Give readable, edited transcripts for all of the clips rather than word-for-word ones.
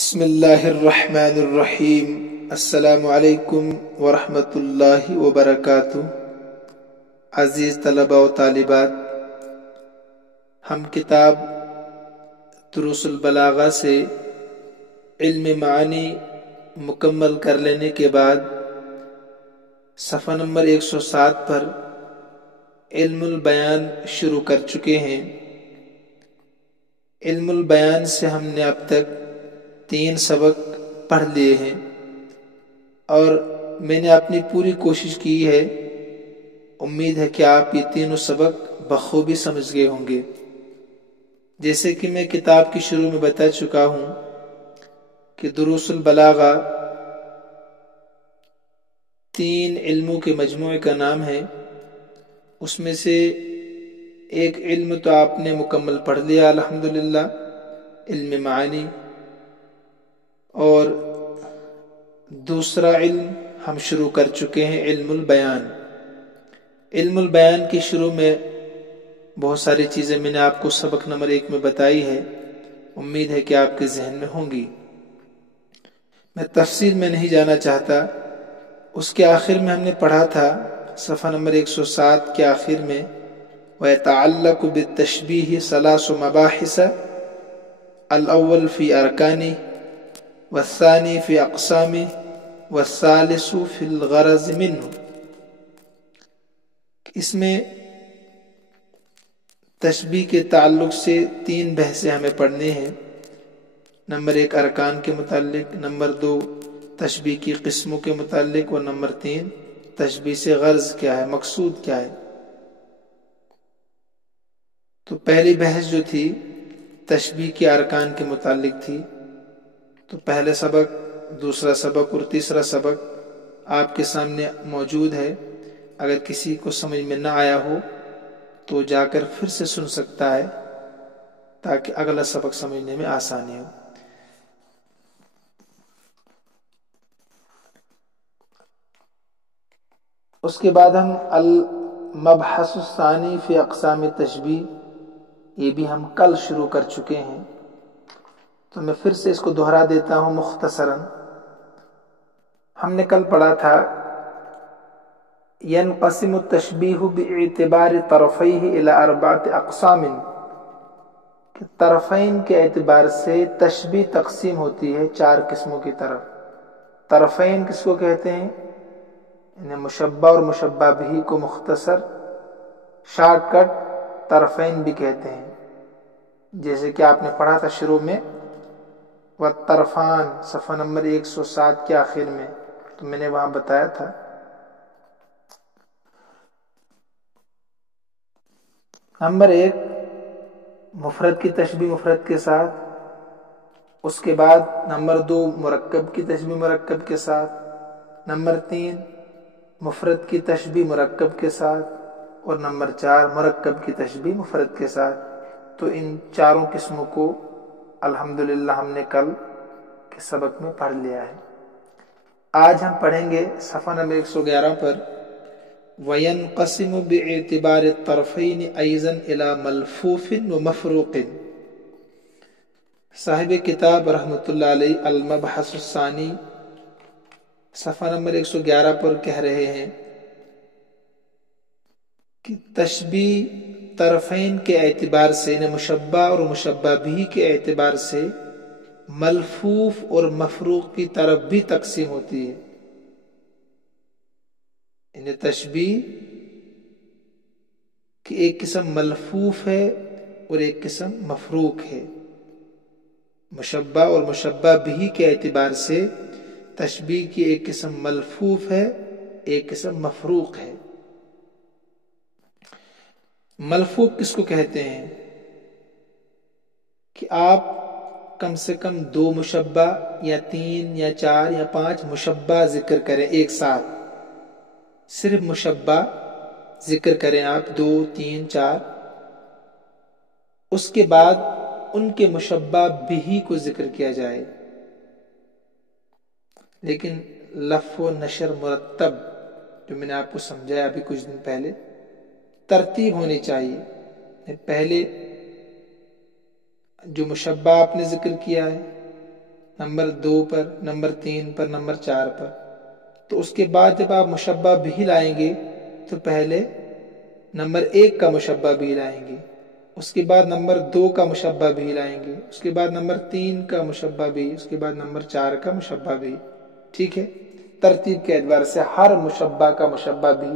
بسم اللہ الرحمن الرحیم۔ السلام علیکم ورحمۃ اللہ وبرکاتہ۔ عزیز طلبہ و طالبات، ہم کتاب دروس البلاغہ سے علم معانی مکمل کر لینے کے بعد صفحہ نمبر 107 پر علم البیان شروع کر چکے ہیں۔ علم البیان سے ہم نے اب تک 3 سبق پڑھ لیے ہیں اور میں نے اپنی پوری کوشش کی ہے۔ امید ہے کہ آپ یہ تینوں سبق بخوبی سمجھ گئے ہوں گے۔ جیسے کہ میں کتاب کی شروع میں بتا چکا ہوں کہ دروس البلاغہ 3 علموں کے مجموعے کا نام ہے۔ اس میں سے ایک علم تو آپ نے مکمل پڑھ لیا الحمدللہ، علم معانی، اور دوسرا علم ہم شروع کر چکے ہیں، علم البیان۔ علم البیان کی شروع میں بہت ساری چیزیں میں نے آپ کو سبق نمبر 1 میں بتائی ہے، امید ہے کہ آپ کے ذہن میں ہوں گی۔ میں تفصیل میں نہیں جانا چاہتا۔ اس کے آخر میں ہم نے پڑھا تھا صفحہ نمبر 107 کے آخر میں وَيَتَعَلَّقُ بِالتَّشْبِيهِ 3 مباحث، الاول فی ارکانی، والثانی فی اقسامی، والثالث فی الغرض منہ۔ اس میں تشبیہ کے تعلق سے 3 بحثیں ہمیں پڑھنے ہیں۔ نمبر 1 ارکان کے متعلق، نمبر 2 تشبیہ کی قسموں کے متعلق، اور نمبر 3 تشبیہ سے غرض کیا ہے، مقصود کیا ہے۔ تو پہلی بحث جو تھی تشبیہ کے ارکان کے متعلق تھی۔ تو پہلے سبق، دوسرا سبق اور تیسرا سبق آپ کے سامنے موجود ہے۔ اگر کسی کو سمجھ میں نہ آیا ہو تو جا کر پھر سے سن سکتا ہے تاکہ اگلا سبق سمجھنے میں آسانی ہو۔ اس کے بعد ہم المبحث الثانی فی اقسام تشبیہ، یہ بھی ہم کل شروع کر چکے ہیں، تو میں پھر سے اس کو دہرا دیتا ہوں مختصراً۔ ہم نے کل پڑھا تھا ينقسم التشبیہ باعتبار طرفیہ الی 4 اقسام، کہ طرفین کے اعتبار سے تشبیہ تقسیم ہوتی ہے 4 قسموں کی طرف۔ طرفین کس کو کہتے ہیں؟ انہیں مشبہ اور مشبہ بھی کو مختصر شارٹ کٹ طرفین بھی کہتے ہیں۔ جیسے کہ آپ نے پڑھا تھا شروع میں والطرفان، صفحہ نمبر 107 کے آخر میں، تو میں نے وہاں بتایا تھا۔ نمبر 1 مفرد کی تشبیہ مفرد کے ساتھ، اس کے بعد نمبر 2 مرکب کی تشبیہ مرکب کے ساتھ، نمبر 3 مفرد کی تشبیہ مرکب کے ساتھ، اور نمبر 4 مرکب کی تشبیہ مفرد کے ساتھ۔ تو ان 4 قسموں کو الحمدللہ ہم نے کل کے سبق میں پڑھ لیا ہے۔ آج ہم پڑھیں گے صفحہ نمبر 111 پر وَيَنْقَسِمُ بِاعْتِبَارِ الطَّرْفَيْنِ أَيْضًا إِلَى مَلْفُوفٍ وَمَفْرُوقٍ۔ صاحب کتاب رحمۃ اللہ علیہ المبحث الثانی صفحہ نمبر 111 پر کہہ رہے ہیں کہ تشبیہ طرفین کے اعتبار سے، یعنی مشبہ اور مشبہ بھی کے اعتبار سے ملفوف اور مفروق کی طرف بھی تقسیم ہوتی ہے۔ یعنی تشبیہ کی ایک قسم ملفوف ہے اور ایک قسم مفروق ہے۔ مشبہ اور مشبہ بھی کے اعتبار سے تشبیہ کی ایک قسم ملفوف ہے، ایک قسم مفروق ہے۔ ملفوف کس کو کہتے ہیں؟ کہ آپ کم سے کم 2 مشبہ یا 3 یا 4 یا 5 مشبہ ذکر کریں ایک ساتھ، صرف مشبہ ذکر کریں آپ 2 3 4، اس کے بعد ان کے مشبہ بھی کو ذکر کیا جائے، لیکن لف و نشر مرتب، جو میں نے آپ کو سمجھایا ابھی کچھ دن پہلے، ترتیب ہونی چاہیے۔ پہلے جو مشبہ آپ نے ذکر کیا ہے، نمبر 2 پر، نمبر 3 پر، نمبر 4 پر۔ تو اس کے بعد جب آپ مشبہ بھی لائیں گے تو پہلے نمبر 1 کا مشبہ بھی لائیں گے، اس کے بعد نمبر 2 کا مشبہ بھی لائیں گے، اس کے بعد نمبر 3 کا مشبہ بھی، اس کے بعد نمبر 4 کا مشبہ بھی۔ ٹھیک ہے، ترتیب کے اعتبار سے ہر مشبہ کا مشبہ بھی۔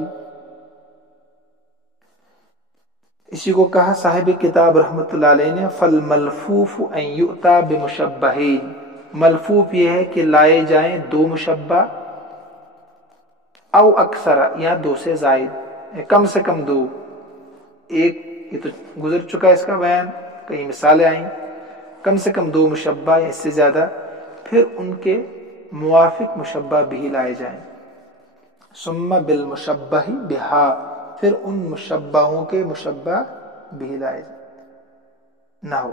اسی کو کہا صاحب کتاب رحمۃ اللہ علیہ نے فالملفوف ان یؤتا بمشبہین، ملفوف یہ ہے کہ لائے جائیں 2 مشبہ او اکثر یا 2 سے زائد، کم سے کم 2۔ ایک یہ تو گزر چکا اس کا بیان، کئی مثالیں آئیں، کم سے کم 2 مشبہ یا اس سے زیادہ، پھر ان کے موافق مشبہ بھی لائے جائیں۔ ثم بالمشبہ بہا، پھر ان مشبہوں کے مشبہ بھی لائے جائیں۔ نحو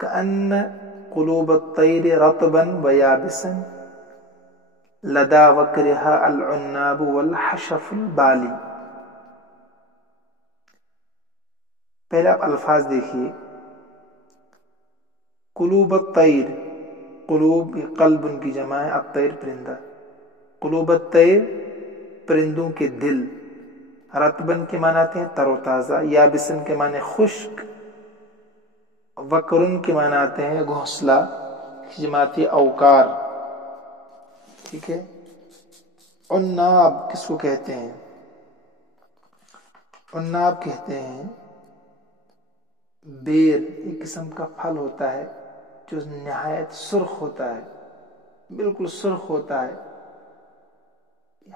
کأن قلوب الطیر رطبا ویابسا لدا وکرہا العناب والحشف البالی۔ پہلے آپ الفاظ دیکھیے، قلوب الطیر، قلوب قلب ان کی جمع ہے، الطیر پرندہ، قلوب الطیر پرندوں کے دل، رطبن کے معنی آتے ہیں تر و تازہ، یابسن کے معنی خشک، وکرن کے معنی آتے ہیں گھونسلہ، جماعتی اوکار۔ ٹھیک ہے، عناب کس کو کہتے ہیں؟ عناب کہتے ہیں بیر، ایک قسم کا پھل ہوتا ہے جو نہایت سرخ ہوتا ہے، بالکل سرخ ہوتا ہے،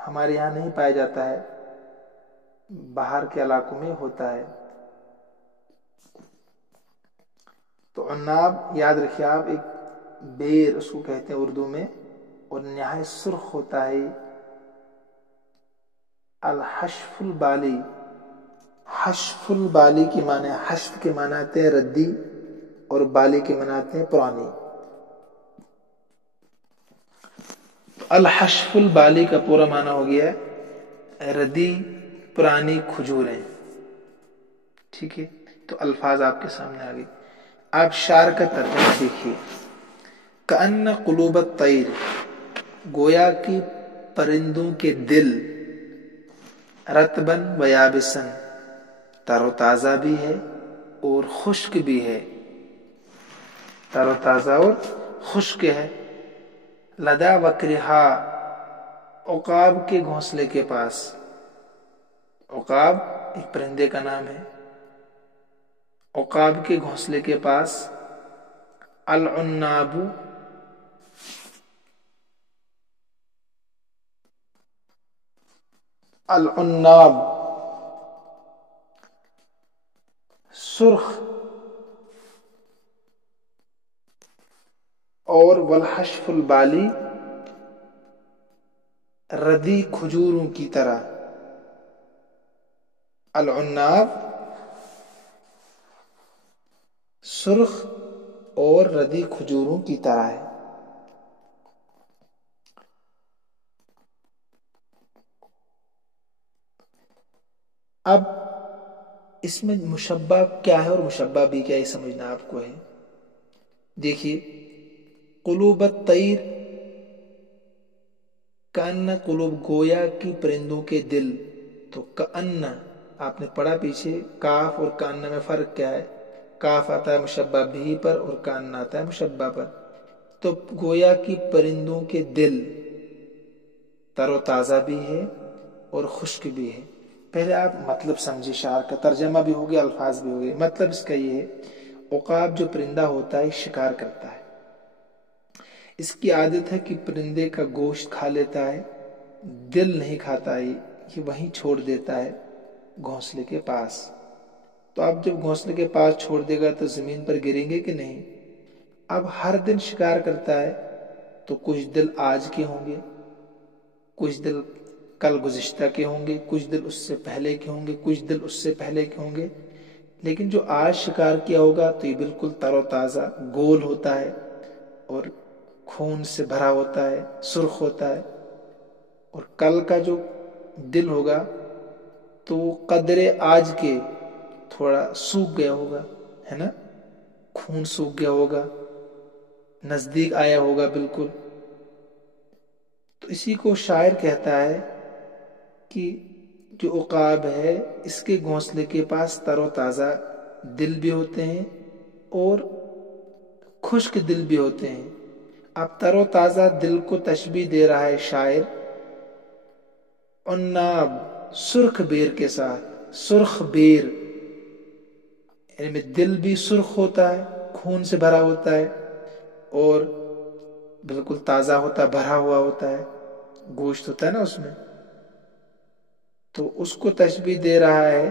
ہمارے یہاں نہیں پایا جاتا ہے، باہر کے علاقوں میں ہوتا ہے۔ تو عناب یاد رکھیے آپ، ایک بیر اس کو کہتے ہیں اردو میں، اور نہایت سرخ ہوتا ہے۔ الحشف البالی، حشف البالی کی معنی، حشف کے معنی آتے ہیں ردی، اور بالی کے معنی آتے ہیں پرانی۔ الحشف البالی کا پورا معنی ہو گیا ہے ردی پرانی کھجوریں۔ ٹھیک ہے، تو الفاظ آپ کے سامنے آ گئے۔ آپ شعر کا ترجمہ دیکھیے، کأن قلوب الطیر، گویا کی پرندوں کے دل، رطبن و یابسن، تر و تازہ بھی ہے اور خشک بھی ہے، تر و تازہ اور خشک ہے، لدا وکرہا، عقاب کے گھونسلے کے پاس، عقاب ایک پرندے کا نام ہے، عقاب کے گھونسلے کے پاس، العناب، العناب سرخ، اور والحشف البالی ردی کھجوروں کی طرح۔ العناب سرخ اور ردی کھجوروں کی طرح ہے۔ اب اس میں مشبہ کیا ہے اور مشبہ بھی کیا ہے سمجھنا آپ کو ہے۔ دیکھیے، قلوب الطیر، کأن قلوب گویا کی پرندوں کے دل، تو کأن آپ نے پڑھا پیچھے، کاف اور کأن میں فرق کیا ہے؟ کاف آتا ہے مشبہ بھی پر اور کأن آتا ہے مشبہ پر۔ تو گویا کی پرندوں کے دل تر و تازہ بھی ہے اور خشک بھی ہے۔ پہلے آپ مطلب سمجھے، شعر کا ترجمہ بھی ہو گیا، الفاظ بھی ہو گئے۔ مطلب اس کا یہ ہے، عقاب جو پرندہ ہوتا ہے شکار کرتا ہے، اس کی عادت ہے کہ پرندے کا گوشت کھا لیتا ہے، دل نہیں کھاتا ہے، یہ وہیں چھوڑ دیتا ہے گھونسلے کے پاس۔ تو اب جب گھونسلے کے پاس چھوڑ دے گا تو زمین پر گریں گے کہ نہیں؟ اب ہر دن شکار کرتا ہے تو کچھ دل آج کے ہوں گے، کچھ دل کل گزشتہ کے ہوں گے، کچھ دل اس سے پہلے کے ہوں گے، کچھ دل اس سے پہلے کے ہوں گے، لیکن جو آج شکار کیا ہوگا تو یہ بالکل تر و تازہ گول ہوتا ہے اور خون سے بھرا ہوتا ہے، سرخ ہوتا ہے۔ اور کل کا جو دل ہوگا تو وہ قدر آج کے تھوڑا سوکھ گیا ہوگا، ہے نا، خون سوکھ گیا ہوگا، نزدیک آیا ہوگا بالکل. تو اسی کو شاعر کہتا ہے کہ جو عقاب ہے اس کے گھونسلے کے پاس تر و تازہ دل بھی ہوتے ہیں اور خشک دل بھی ہوتے ہیں. اب تر و تازہ دل کو تشبیہ دے رہا ہے شاعر عناب سرخ بیر کے ساتھ. سرخ بیر یعنی دل بھی سرخ ہوتا ہے، خون سے بھرا ہوتا ہے اور بالکل تازہ ہوتا ہے، بھرا ہوا ہوتا ہے، گوشت ہوتا ہے نا اس میں. تو اس کو تشبیہ دے رہا ہے،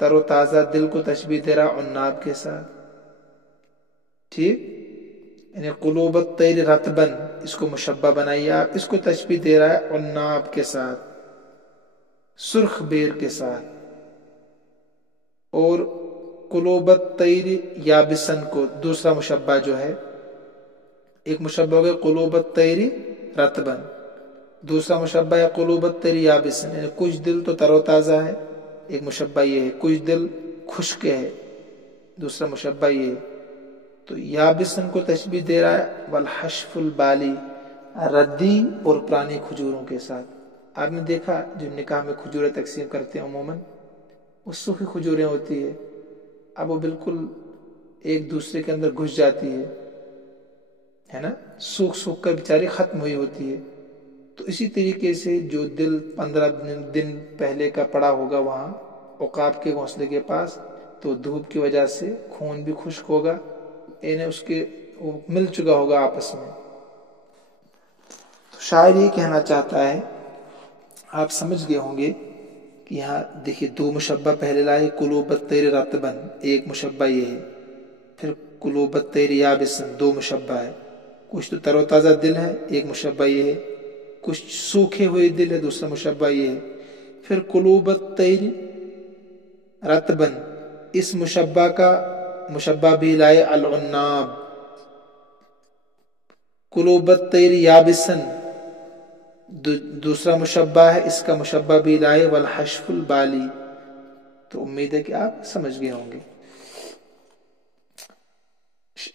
تر و تازہ دل کو تشبیہ دے رہا عناب کے ساتھ. ٹھیک، یعنی قلوب الطیر رطبن، اس کو مشبہ بنائیے آپ. اس کو تشبیہ دے رہا ہے عناب کے ساتھ، سرخ بیر کے ساتھ. اور قلوب الطیر یابسن کو دوسرا مشبہ جو ہے، ایک مشبہ ہو گیا قلوب الطیر رطبن، دوسرا مشبہ ہے قلوب الطیر یابسن، یعنی کچھ دل تو تر و تازہ ہے، ایک مشبہ یہ ہے. کچھ دل خشک ہے، دوسرا مشبہ یہ ہے. تو یابسن کو تشبیہ دے رہا ہے والحشف البالی، ردی اور پرانی کھجوروں کے ساتھ. آپ نے دیکھا جو نکاح میں کھجوریں تقسیم کرتے ہیں عموماً وہ سوکھی کھجوریں ہوتی ہے، اب وہ بالکل ایک دوسرے کے اندر گھس جاتی ہے نا، سوکھ سوکھ کر بیچاری ختم ہوئی ہوتی ہے. تو اسی طریقے سے جو دل 15 دن پہلے کا پڑا ہوگا وہاں عقاب کے گھونسلے کے پاس، تو دھوپ کی وجہ سے خون بھی خشک ہوگا، یعنی اس کے وہ مل چکا ہوگا آپس میں. تو شاعر یہ کہنا چاہتا ہے، آپ سمجھ گئے ہوں گے کہ یہاں دیکھیے دو مشبہ پہلے لائے، قلوب الطیر رطبن ایک مشبہ یہ ہے، پھر قلوب الطیر یابسن دو مشبہ ہے. کچھ تو تر و تازہ دل ہے، ایک مشبہ یہ ہے. کچھ سوکھے ہوئے دل ہے، دوسرا مشبہ یہ ہے. پھر قلوب الطیر رطبن، اس مشبہ کا مشبہ بھی لائے العناب. قلوب الطیر یابسن دوسرا مشبہ ہے، اس کا مشبہ بھی لائے والحشف البالی. تو امید ہے کہ آپ سمجھ گئے ہوں گے.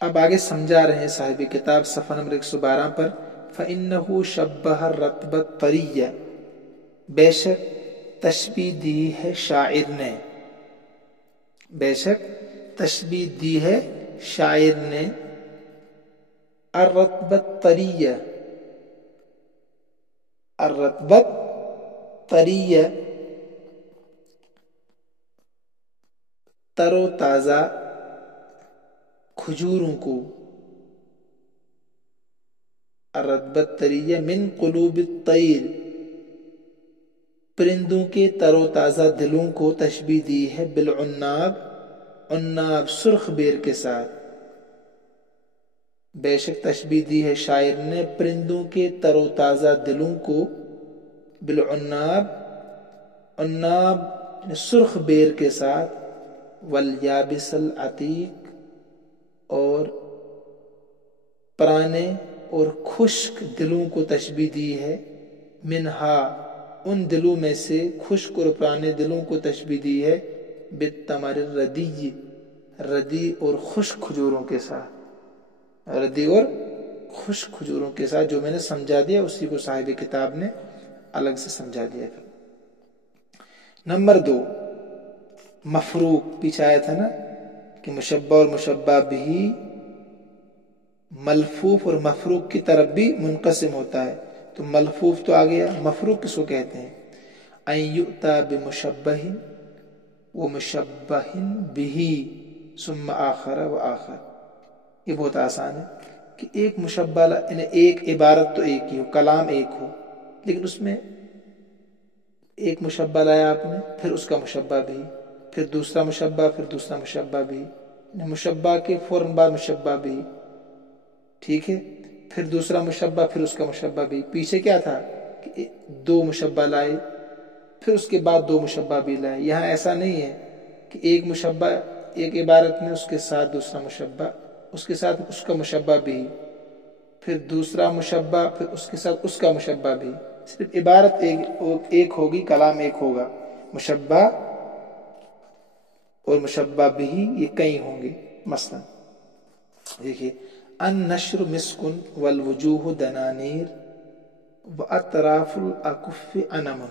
اب آگے سمجھا رہے ہیں صاحب کتاب صفحہ نمبر 112 پر، فَإِنَّهُ شَبَّهَ الرَّطْبَ الطَّرِيَّ، بے شک تشبیہ دی ہے شاعر نے، بے شک تشبیہ دی ہے شاعر نے الرَّطْبَ الطَّرِيَّ، الرَّطْبَ الطَّرِيَّ تر و تازہ کھجوروں کو، الرطب الطریہ من قلوب الطیر، پرندوں کے تر و تازہ دلوں کو تشبیہ دی ہے بالعناب، عناب سرخ بیر کے ساتھ. بے شک تشبیہ دی ہے شاعر نے پرندوں کے تر و تازہ دلوں کو بالعناب، عناب سرخ بیر کے ساتھ، والیابس العتیق اور پرانے اور خشک دلوں کو تشبیہ دی ہے منہا، ان دلوں میں سے خشک اور پرانے دلوں کو تشبیہ دی ہے بالتمر الردی، ردی اور خشک کھجوروں کے ساتھ، ردی اور خشک کھجوروں کے ساتھ. جو میں نے سمجھا دیا اسی کو صاحب کتاب نے الگ سے سمجھا دیا. نمبر 2 مفروق، پیچھے آیا تھا نا کہ مشبہ اور مشبہ بھی ملفوف اور مفروق کی طرف بھی منقسم ہوتا ہے. تو ملفوف تو آ گیا، مفروق کس کو کہتے ہیں؟ ان یؤتی بمشبہ ومشبہ بہ ثم آخر و آخر. یہ بہت آسان ہے کہ ایک مشبہ یعنی ایک عبارت تو ایک ہی ہو، کلام ایک ہو، لیکن اس میں ایک مشبہ لایا آپ نے، پھر اس کا مشبہ بھی، پھر دوسرا مشبہ، پھر دوسرا مشبہ بھی، یعنی مشبہ کے فوراً بعد مشبہ بھی، ٹھیک ہے، پھر دوسرا مشبہ، پھر اس کا مشبہ بھی. پیچھے کیا تھا کہ 2 مشبہ لائے، پھر اس کے بعد 2 مشبہ بھی لائے. یہاں ایسا نہیں ہے کہ ایک مشبہ ایک عبارت میں، اس کے ساتھ دوسرا مشبہ، اس کے ساتھ اس کا مشبہ بھی، پھر دوسرا مشبہ، پھر اس کے ساتھ اس کا مشبہ بھی. صرف عبارت ایک ہوگی، کلام ایک ہوگا. مشبہ اور مشبہ بھی یہ کئی ہوں گے. مثلا دیکھیے النشر مسکن والوجوہ دنانیر واطراف الاکف انم.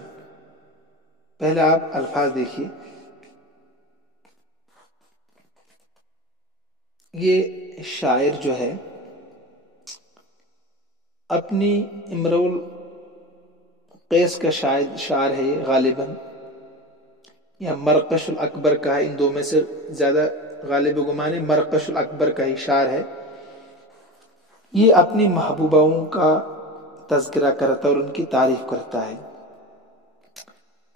پہلے آپ الفاظ دیکھیے. یہ شاعر جو ہے اپنی امرؤ القیس کا شاعر ہے یہ غالباً، یا مرقش الاکبر کا ہے. ان دو میں سے زیادہ غالب گمان مرقش الاکبر کا ہی شاعر ہے. یہ اپنی محبوباؤں کا تذکرہ کرتا ہے اور ان کی تعریف کرتا ہے.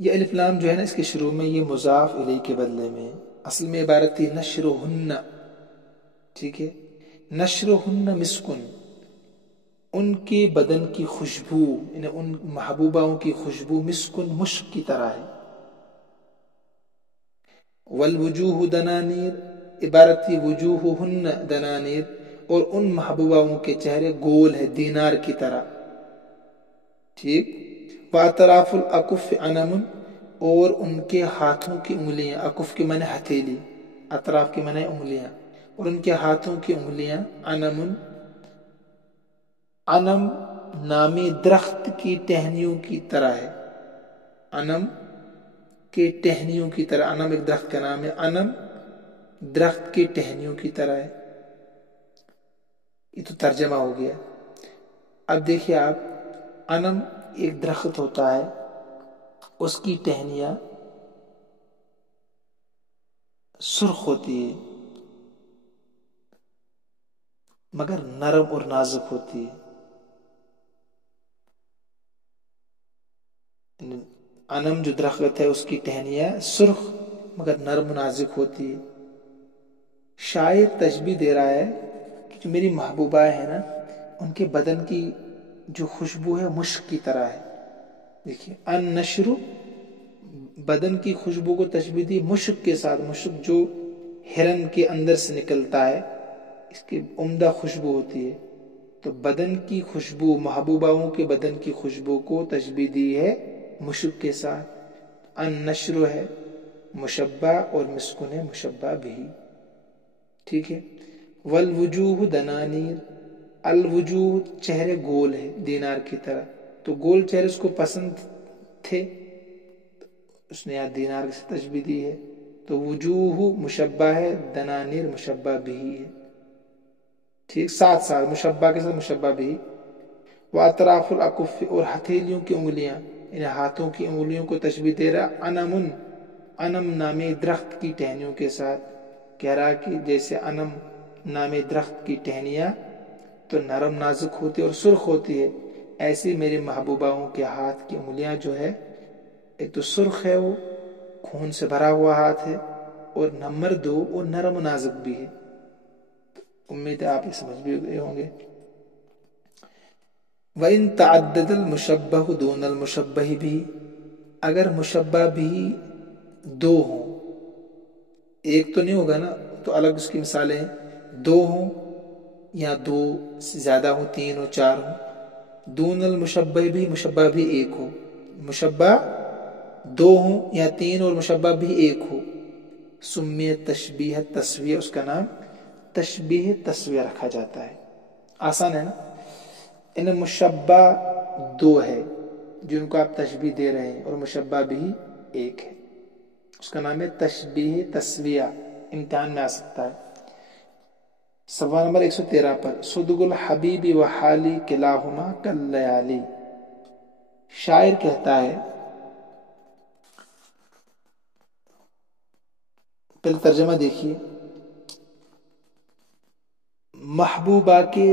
یہ الف لام جو ہے نا اس کے شروع میں یہ مضاف الیہ کے بدلے میں اصل میں عبارت تھی نشرہن. ٹھیک ہے، نشرہن مسکن، ان کے بدن کی خوشبو، یعنی ان محبوباؤں کی خوشبو مسکن مشک کی طرح ہے. والوجوہ دنانیر، عبارت تھی وجوہہن دنانیر، اور ان محبوباؤں کے چہرے گول ہے دینار کی طرح. ٹھیک. واطراف الاکف انم، اور ان کے ہاتھوں کی انگلیاں، اکف کے معنی ہتھیلی، اطراف کے معنی انگلیاں، اور ان کے ہاتھوں کی انگلیاں انم. انم نامی درخت کی ٹہنیوں کی طرح ہے. انم کے ٹہنیوں کی طرح، انم ایک درخت کا نام ہے، انم درخت کی ٹہنیوں کی طرح ہے. یہ تو ترجمہ ہو گیا. اب دیکھیے آپ، انم ایک درخت ہوتا ہے، اس کی ٹہنیاں سرخ ہوتی ہے مگر نرم اور نازک ہوتی ہے. انم جو درخت ہے اس کی ٹہنیاں سرخ مگر نرم و نازک ہوتی ہے. شاعر تشبیہ دے رہا ہے کہ جو میری محبوبہ ہے نا، ان کے بدن کی جو خوشبو ہے مشک کی طرح ہے. دیکھیے النشر، بدن کی خوشبو کو تشبیہ دی مشک کے ساتھ. مشک جو ہرن کے اندر سے نکلتا ہے، اس کی عمدہ خوشبو ہوتی ہے. تو بدن کی خوشبو، محبوباؤں کے بدن کی خوشبو کو تشبیہ دی ہے مشک کے ساتھ. النشر ہے مشبہ اور مسکن ہے مشبہ بھی. ٹھیک ہے. والوجوہ دنانیر، الوجوہ چہرے گول ہے دینار کی طرح. تو گول چہرے اس کو پسند تھے، اس نے یہاں دینار سے تشبیہ دی ہے. تو وجوہ مشبہ ہے، دنانیر مشبہ بھی ہے. ٹھیک، ساتھ ساتھ مشبہ کے ساتھ مشبہ بھی. واطراف الاکف، اور ہتھیلیوں کی انگلیاں، یعنی ہاتھوں کی انگلیوں کو تشبیہ دے رہا انم، انم نامی درخت کی ٹہنیوں کے ساتھ. کہہ رہا کہ جیسے انم نامی درخت کی ٹہنیاں تو نرم نازک ہوتی اور سرخ ہوتی ہے، ایسی میری محبوباؤں کے ہاتھ کی انگلیاں جو ہے ایک تو سرخ ہے، وہ خون سے بھرا ہوا ہاتھ ہے، اور نمبر 2 وہ نرم و نازک بھی ہے. امید ہے آپ یہ سمجھ بھی گئے ہوں گے. وَإِن تَعَدَّدَ الْمُشَبَّهُ دُونَ الْمُشَبَّهِ بِهِ، اگر مشبہ بھی دو ہوں، ایک تو نہیں ہوگا نا، تو الگ اس کی مثالیں ہیں. دو ہوں یا دو سے زیادہ ہوں، 3 ہو 4 ہوں. دون المشبہ بھی، مشبہ بھی ایک ہو. مشبہ دو ہوں یا 3 اور مشبہ بھی ایک ہو. سمیت تشبیہ تسویہ، اس کا نام تشبیہ تسویہ رکھا جاتا ہے. آسان ہے نا. ان مشبہ دو ہے جن کو آپ تشبیہ دے رہے ہیں، اور مشبہ بھی ایک ہے، اس کا نام ہے تشبیہ تسویہ. امتحان میں آ سکتا ہے. سوال نمبر 113 پر، صدق الحبیب و حالی کلاہما کاللیالی. شاعر کہتا ہے، پہلے ترجمہ دیکھیے. محبوبہ کے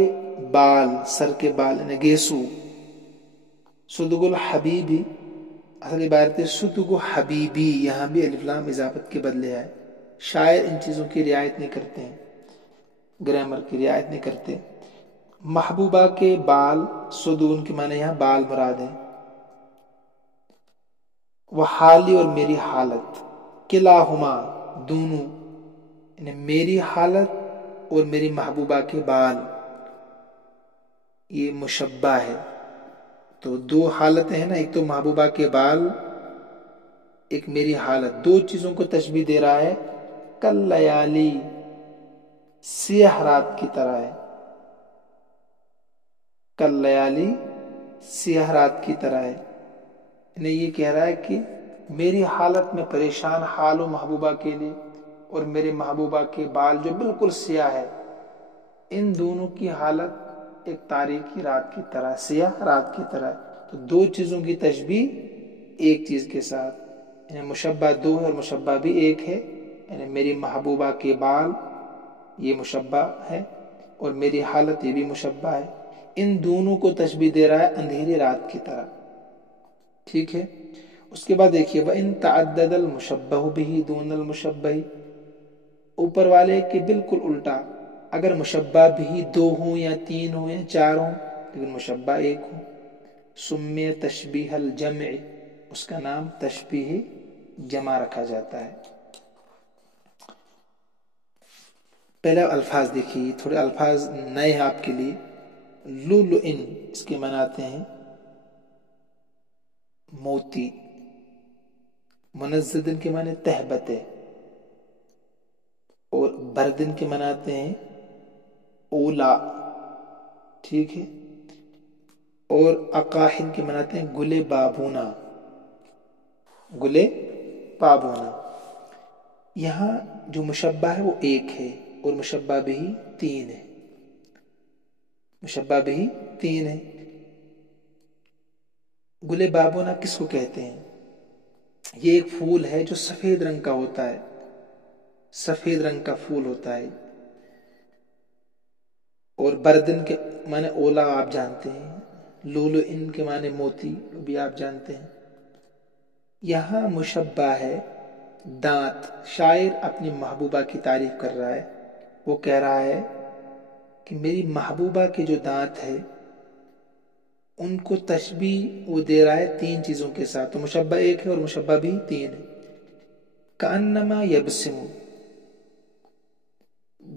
بال، سر کے بال یعنی گیسو. صدق الحبیبی، اصل عبارت ہے صدق حبیبی، یہاں بھی الف لام اضافت کے بدلے ہے. شاعر ان چیزوں کی رعایت نہیں کرتے ہیں، گرامر کی رعایت نہیں کرتے. محبوبہ کے بال، صدق کے معنی یہاں بال مراد ہے. وہ حالی، اور میری حالت. کلاہما دونوں، یعنی میری حالت اور میری محبوبہ کے بال، یہ مشبہ ہے. تو دو حالتیں ہیں نا، ایک تو محبوبہ کے بال، ایک میری حالت. دو چیزوں کو تشبیہ دے رہا ہے. کاللیالی، سیاہ رات کی طرح ہے. کل لیالی سیاہ رات کی طرح ہے. انہیں یہ کہہ رہا ہے کہ میری حالت میں پریشان حال ہوں محبوبہ کے لیے، اور میرے محبوبہ کے بال جو بالکل سیاہ ہے، ان دونوں کی حالت ایک تاریکی رات کی طرح، سیاہ رات کی طرح. تو دو چیزوں کی تشبیہ ایک چیز کے ساتھ، یعنی مشبہ دو ہے اور مشبہ بھی ایک ہے. یعنی میری محبوبہ کے بال یہ مشبہ ہے، اور میری حالت یہ بھی مشبہ ہے. ان دونوں کو تشبیہ دے رہا ہے اندھیری رات کی طرح. ٹھیک ہے. اس کے بعد دیکھیے وَإِن تَعَدَّدَ الْمُشَبَّهُ بِهِ دُونَ الْمُشَبَّهِ، اوپر والے کے بالکل الٹا، اگر مشبہ بھی دو ہوں یا تین ہوں یا چار ہوں لیکن مشبہ ایک ہوں، سُمِّيَ تشبیہ الجمع، اس کا نام تشبیہ جمع رکھا جاتا ہے. پہلے الفاظ دیکھیے، تھوڑے الفاظ نئے ہیں آپ کے لیے. لُؤْلُؤٍ اس کے معنی آتے ہیں موتی، منزدن کے معنی تہبتے، اور بردن کے معنی آتے ہیں اولا. ٹھیک ہے. اور اقاحن کے معنی آتے ہیں گلے بابونا، گلے بابونا. یہاں جو مشبہ ہے وہ ایک ہے اور مشبہ بھی تین ہے. مشبہ بھی تین ہے. گلے بابونا کس کو کہتے ہیں؟ یہ ایک پھول ہے جو سفید رنگ کا ہوتا ہے، سفید رنگ کا پھول ہوتا ہے. اور بردن کے معنی اولا آپ جانتے ہیں، لولو ان کے معنی موتی بھی آپ جانتے ہیں. یہاں مشبہ ہے دانت. شاعر اپنی محبوبہ کی تعریف کر رہا ہے. وہ کہہ رہا ہے کہ میری محبوبہ کے جو دانت ہے ان کو تشبیہ وہ دے رہا ہے تین چیزوں کے ساتھ. تو مشبہ ایک ہے اور مشبہ بھی تین ہے. کأنما یبسم،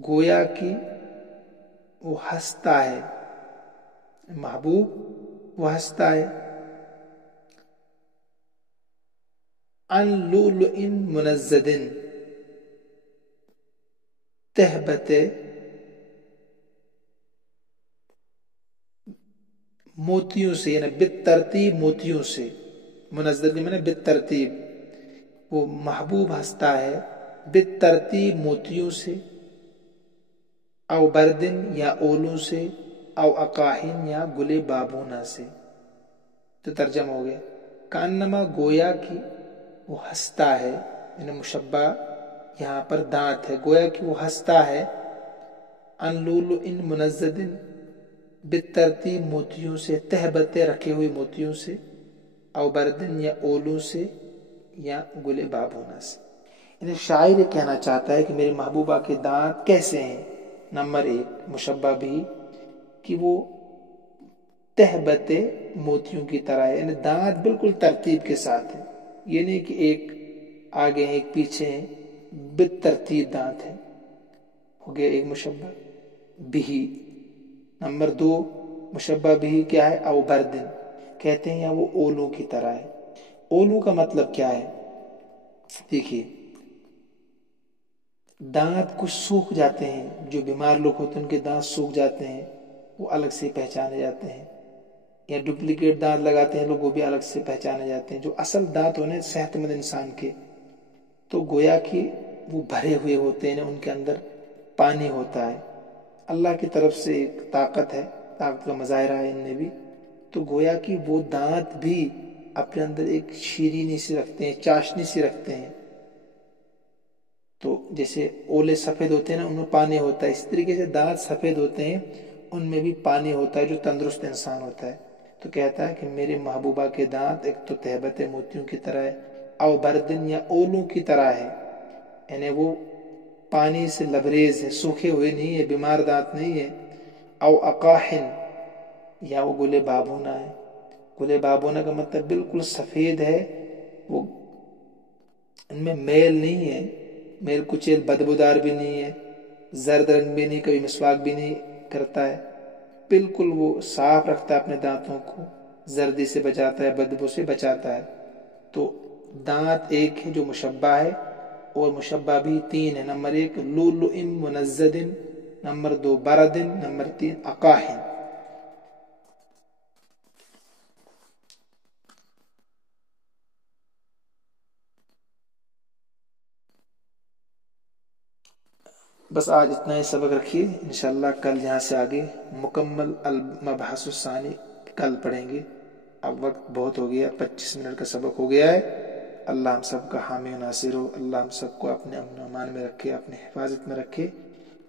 گویا کہ وہ ہنستا ہے، محبوب وہ ہنستا ہے. عن لؤلؤ منزد، تہبت موتیوں سے، یعنی بالترتیب موتیوں سے. منزد کے معنی بالترتیب، وہ محبوب ہنستا ہے بالترتیب موتیوں سے. او بردن یا اولوں سے، او اقاحن یا گلے بابونا سے. تو ترجمہ ہو گیا کانما گویا کہ وہ ہنستا ہے، یعنی مشبہ یہاں پر دانت ہے، گویا کہ وہ ہنستا ہے. ان لؤلؤ منزد، بالترتیب موتیوں سے، تہبتے رکھے ہوئے موتیوں سے. او بردن یا اولوں سے یا گلے بابونا سے. یعنی شاعر یہ کہنا چاہتا ہے کہ میرے محبوبہ کے دانت کیسے ہیں. نمبر ایک مشبہ بھی کہ وہ تہبتے موتیوں کی طرح ہے، یعنی دانت بالکل ترتیب کے ساتھ ہے. یہ نہیں کہ ایک آگے ہیں ایک پیچھے ہیں، بالترتیب دانت ہے. ہو گیا ایک مشبہ بھی. نمبر دو مشبہ بھی کیا ہے؟ او بردن، کہتے ہیں یا وہ اولوں کی طرح ہے. اولوں کا مطلب کیا ہے؟ دیکھیے دانت کچھ سوکھ جاتے ہیں، جو بیمار لوگ ہوتے ہیں ان کے دانت سوکھ جاتے ہیں، وہ الگ سے پہچانے جاتے ہیں. یا ڈپلیکیٹ دانت لگاتے ہیں لوگ، وہ بھی الگ سے پہچانے جاتے ہیں. جو اصل دانت ہونے صحت مند انسان کے، تو گویا کہ وہ بھرے ہوئے ہوتے ہیں، ان کے اندر پانی ہوتا ہے. اللہ کی طرف سے ایک طاقت ہے، طاقت کا مظاہرہ ہے ان میں بھی. تو گویا کہ وہ دانت بھی اپنے اندر ایک شیرینی سی رکھتے ہیں، چاشنی سی رکھتے ہیں. تو جیسے اولے سفید ہوتے ہیں نا، ان میں پانی ہوتا ہے، اس طریقے سے دانت سفید ہوتے ہیں، ان میں بھی پانی ہوتا ہے جو تندرست انسان ہوتا ہے. تو کہتا ہے کہ میرے محبوبہ کے دانت ایک تو تہبت موتیوں کی طرح ہے، او بردن یا اولوں کی طرح ہے، یعنی وہ پانی سے لبریز ہے، سوکھے ہوئے نہیں ہے، بیمار دانت نہیں ہے. او اقاحن، یا وہ گلے بابونا ہے. گلے بابونا کا مطلب بالکل سفید ہے، وہ ان میں میل نہیں ہے، میل کچیل بدبودار بھی نہیں ہے، زرد رنگ بھی نہیں، کبھی مسواک بھی نہیں کرتا ہے. بالکل وہ صاف رکھتا ہے اپنے دانتوں کو، زردی سے بچاتا ہے، بدبو سے بچاتا ہے. تو دانت ایک ہے جو مشبہ ہے، اور مشبہ بھی تین ہے. نمبر ایک لؤلؤ منزد، نمبر دو بردن، نمبر تین اقاحن. بس آج اتنا ہی سبق رکھیے، انشاءاللہ کل یہاں سے آگے مکمل المبحث الثانی کل پڑھیں گے۔ اب وقت بہت ہو گیا، 25 منٹ کا سبق ہو گیا ہے۔ اللہ ہم سب کا حامی و ناصر ہو، اللہ ہم سب کو اپنے امن و امان میں رکھے، اپنے حفاظت میں رکھے۔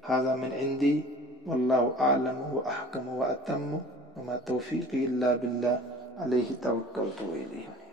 ھذا من عندی واللہ اعلم واحکم واتم وما توفیقی الا باللہ علیہ توکلت والیہ۔